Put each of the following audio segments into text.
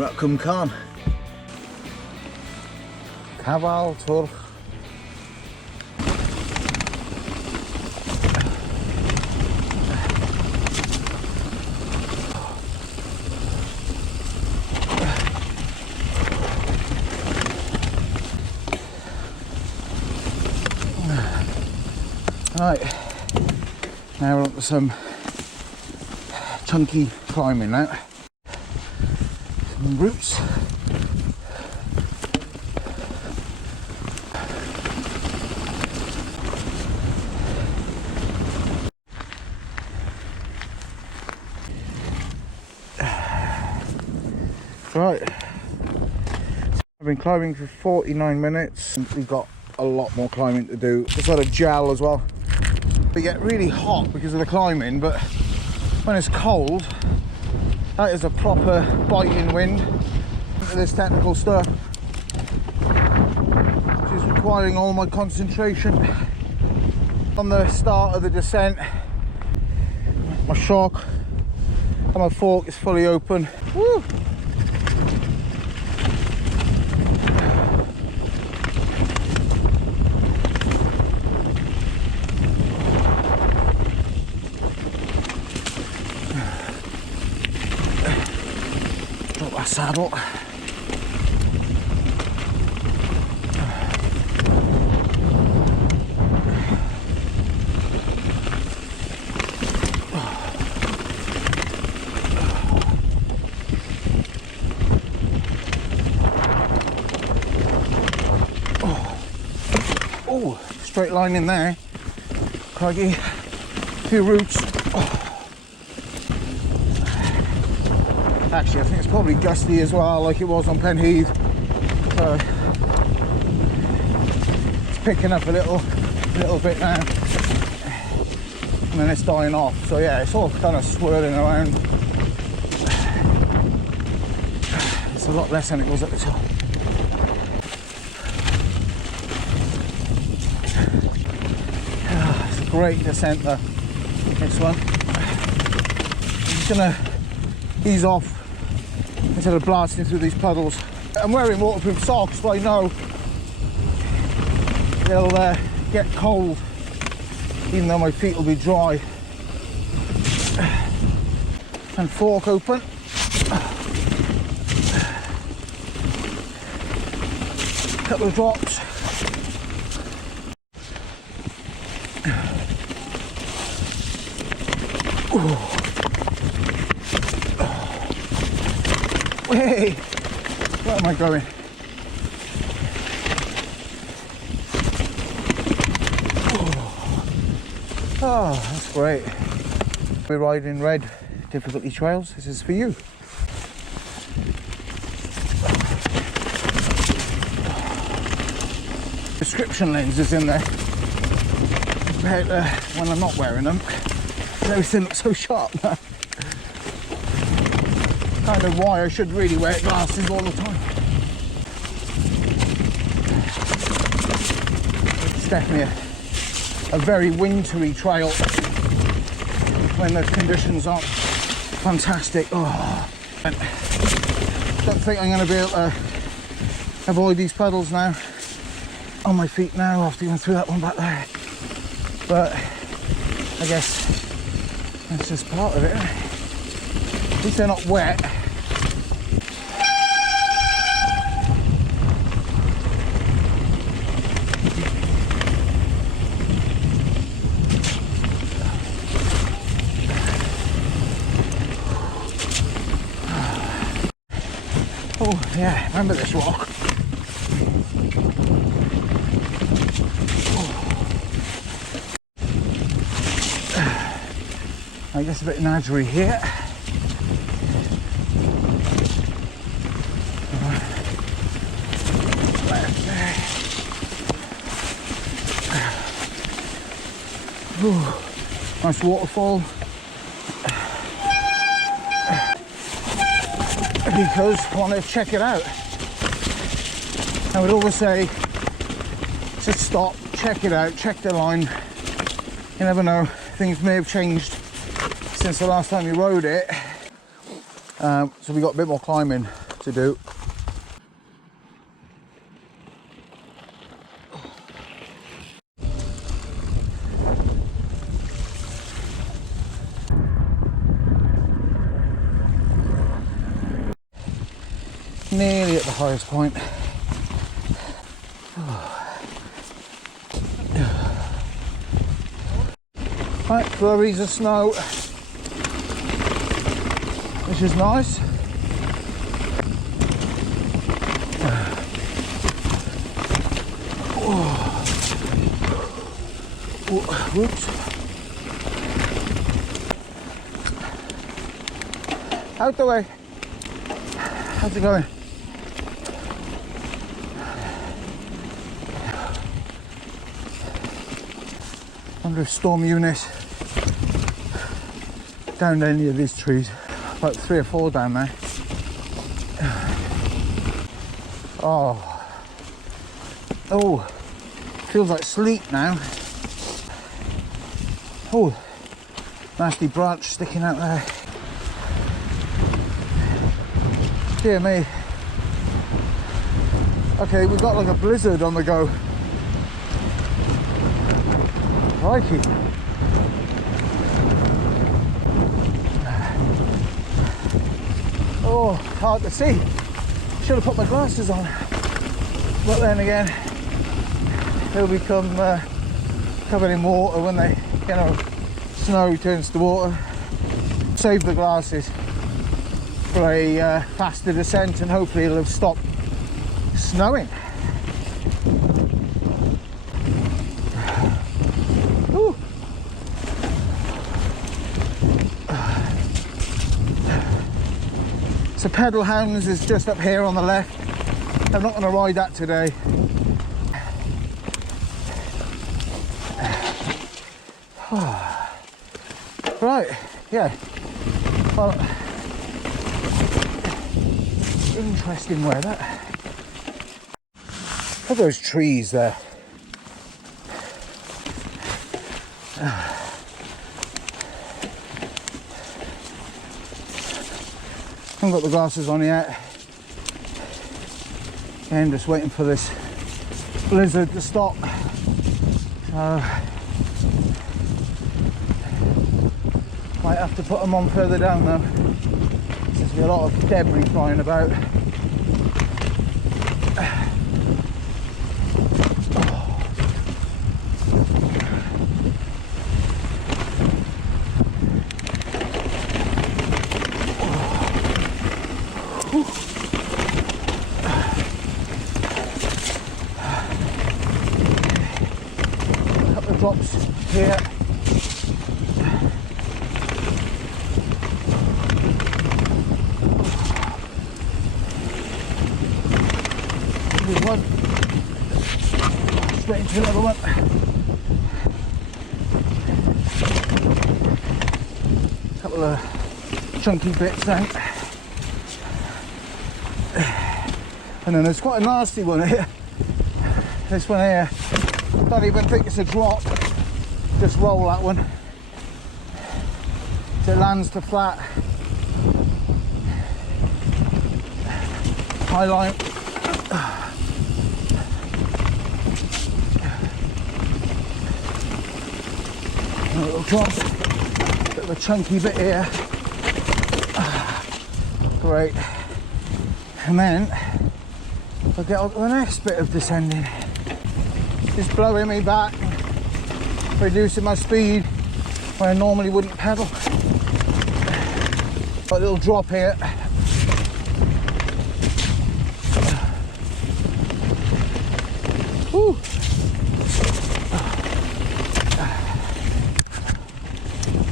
We're at Cwmcarn. Cafall Trail. Right, now we're on to some chunky climbing now. Some roots. Right, I've been climbing for 49 minutes and we've got a lot more climbing to do. Just got a gel as well. We get really hot because of the climbing, but when it's cold, that is a proper biting wind into this technical stuff, which is requiring all my concentration. On the start of the descent, my shock and my fork is fully open. Woo! Drop that saddle. Oh, straight line in there. Craggy, few roots. Actually, I think it's probably gusty as well, like it was on Penheath. So it's picking up a little bit now, and then it's dying off. So yeah, it's all kind of swirling around. It's a lot less than it was at the top. It's a great descent though, this one. I'm just gonna ease off instead of blasting through these puddles. I'm wearing waterproof socks, but I know they'll get cold even though my feet will be dry. And fork open. Couple of drops. Ooh. Hey, where am I going? Oh, that's great. We're riding red difficulty trails. This is for you. Prescription lenses in there compared to when I'm not wearing them. Everything looks so sharp now. Kind of why I should really wear glasses all the time. It's definitely a very wintry trail when the conditions aren't fantastic. Oh, I don't think I'm going to be able to avoid these puddles now on my feet now after going through that one back there. But I guess that's just part of it. At least they're not wet. Oh yeah, remember this rock. I guess a bit nadgery here. Ooh, nice waterfall. Because I want to check it out. I would always say, just stop, check it out, check the line. You never know, things may have changed since the last time you rode it. So we got a bit more climbing to do. Nearly at the highest point. Right, flurries of snow, which is nice. Whoops. Out the way. How's it going? Wonder if Storm Eunice downed any of these trees. About 3 or 4 down there. Oh, feels like sleet now. Oh, nasty branch sticking out there. Dear me. Okay, we've got like a blizzard on the go. Crikey. Oh, hard to see. Should have put my glasses on. But then again, they'll become covered in water when they, you know, snow turns to water. Save the glasses for a faster descent, and hopefully it'll have stopped snowing. Ooh. So Pedal Hounds is just up here on the left. I'm not going to ride that today. Right, yeah. Well, interesting weather. Look at those trees there. Haven't got the glasses on yet. I'm just waiting for this blizzard to stop. Might have to put them on further down though. There's a lot of debris flying about. Drops here. There's one. Straight into another one. Couple of chunky bits then. And then there's quite a nasty one here. This one here. Don't even think it's a drop. Just roll that one. So it lands to flat. High line. A little drop. Bit of a chunky bit here. Great. And then I'll get on to the next bit of descending. It's blowing me back, reducing my speed where I normally wouldn't pedal. Got a little drop here. Woo.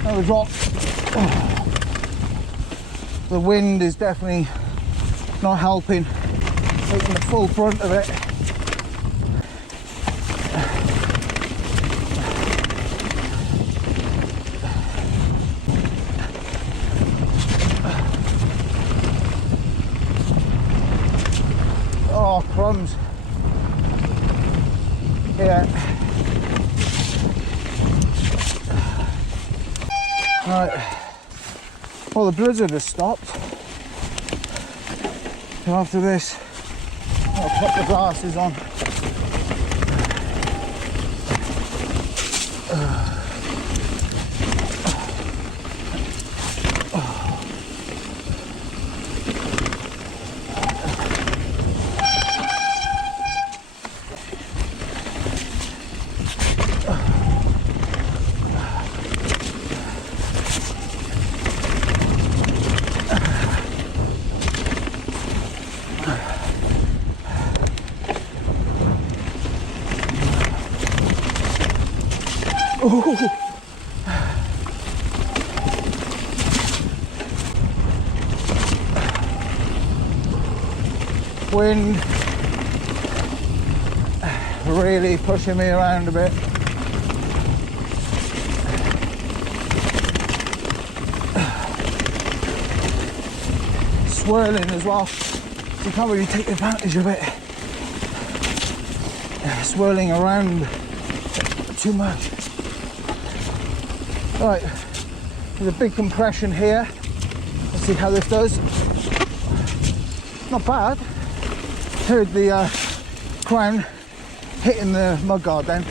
Another drop. The wind is definitely not helping, taking the full brunt of it. Oh, crumbs. Yeah. Right. Well, the blizzard has stopped. So after this, I'll put the glasses on. Wind really pushing me around a bit. Swirling as well, so you can't really take advantage of it. Swirling around too much. Right, there's a big compression here. Let's see how this does. Not bad. Heard the crown hitting the mudguard then.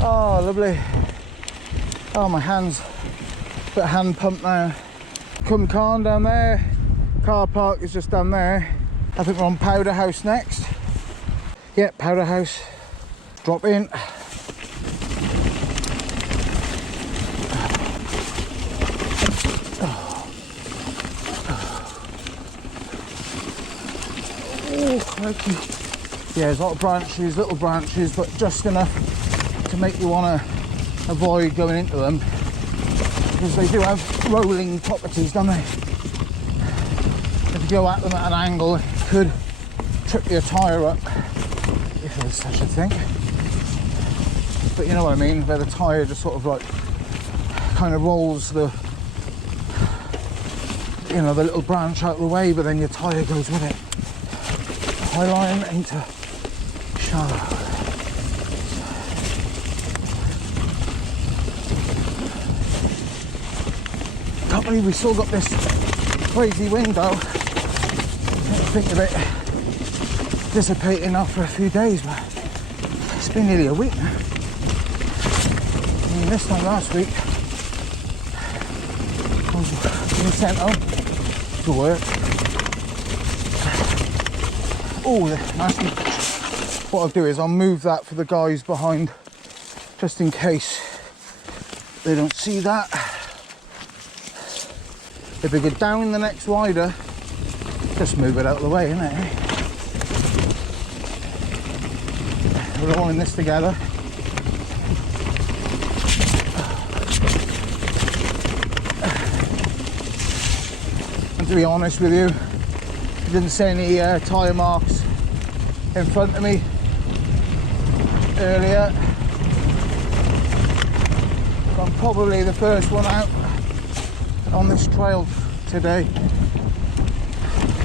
Oh, lovely. Oh, my hands. Got a hand pump now. Cwmcarn down there. Car park is just down there. I think we're on Powder House next. Yep, Powder House. Drop in. Okay. Yeah, there's a lot of branches, little branches, but just enough to make you want to avoid going into them, because they do have rolling properties, don't they? If you go at them at an angle, it could trip your tyre up, if there's such a thing. But you know what I mean, where the tyre just sort of like kind of rolls the, you know, the little branch out of the way, but then your tyre goes with it. High line into shallow. Can't believe we still got this crazy wind though. Think of it dissipating after a few days, but it's been nearly a week now. I mean, this time last week I was being sent home to work. Oh, nasty. What I'll do is I'll move that for the guys behind, just in case they don't see that. If we go down the next rider, just move it out of the way, innit? We're all in this together. And to be honest with you, I didn't see any tyre marks in front of me earlier. I'm probably the first one out on this trail today,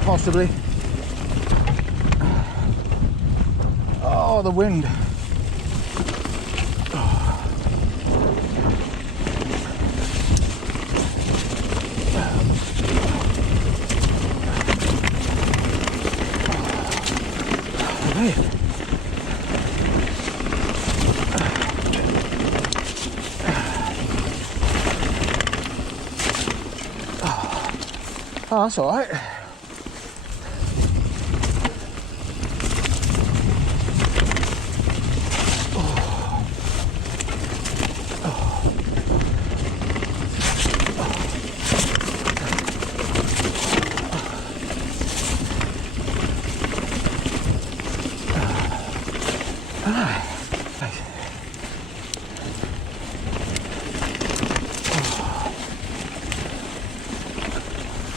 possibly. Oh, the wind. Oh, that's all right.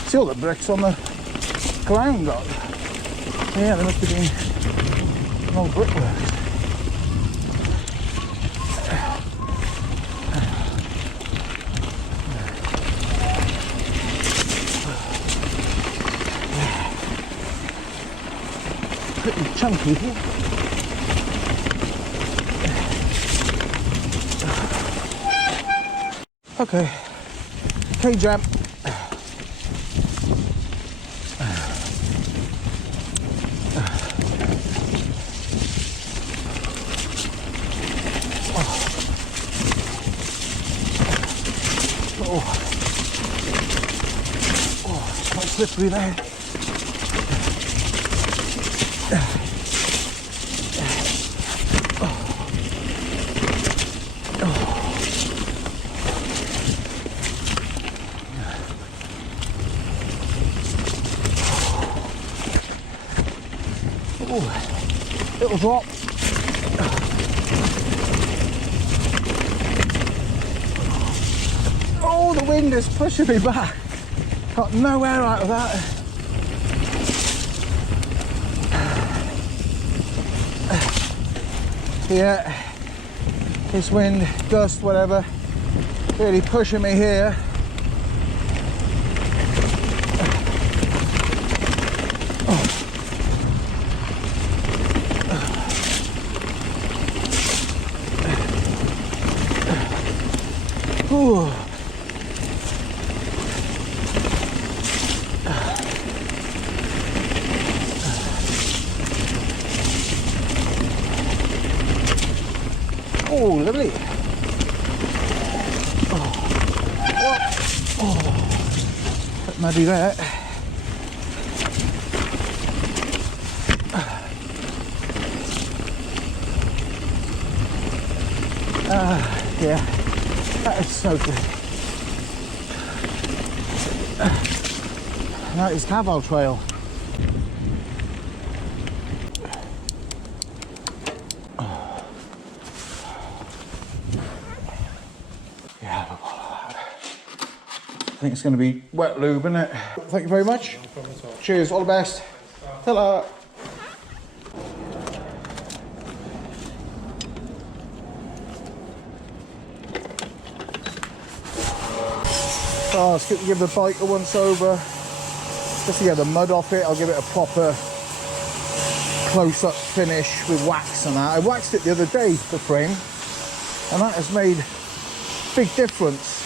See all the bricks on the ground, God. Yeah, there must have been an old brickwork. Pretty chunky here. Okay, K-jam. It's quite slippery there. Little drop. Oh, the wind is pushing me back. Got no air out of that. Yeah, this wind, gust, whatever, really pushing me here. Ooh. Oh, lovely. Oh. Bit muddy there. Yeah, that is so good. That is Cafall Trail. Yeah, look at that. I think it's going to be wet lube, isn't it? Thank you very much. No problem at all. Cheers, all the best. Ta-ra. Oh, it's good to give the bike a once over, just to get the mud off it. I'll give it a proper close-up finish with wax and that. I waxed it the other day, the frame, and that has made a big difference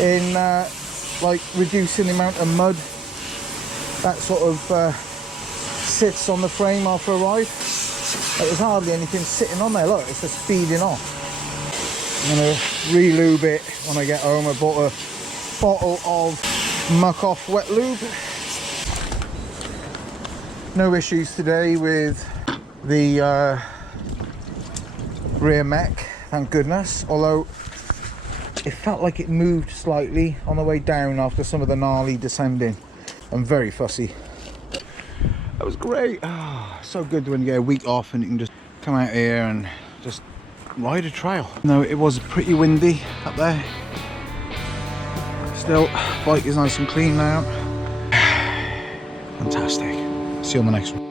in like reducing the amount of mud that sort of sits on the frame after a ride. Like, there's hardly anything sitting on there. Look, it's just feeding off. I'm going to re-lube it when I get home. I bought a bottle of muck off wet lube. No issues today with the rear mech, thank goodness, although it felt like it moved slightly on the way down after some of the gnarly descending. I'm very fussy. That was great. Oh, so good when you get a week off and you can just come out here and just ride a trail. No, it was pretty windy up there. Still, bike is nice and clean now. Fantastic. See you on the next one.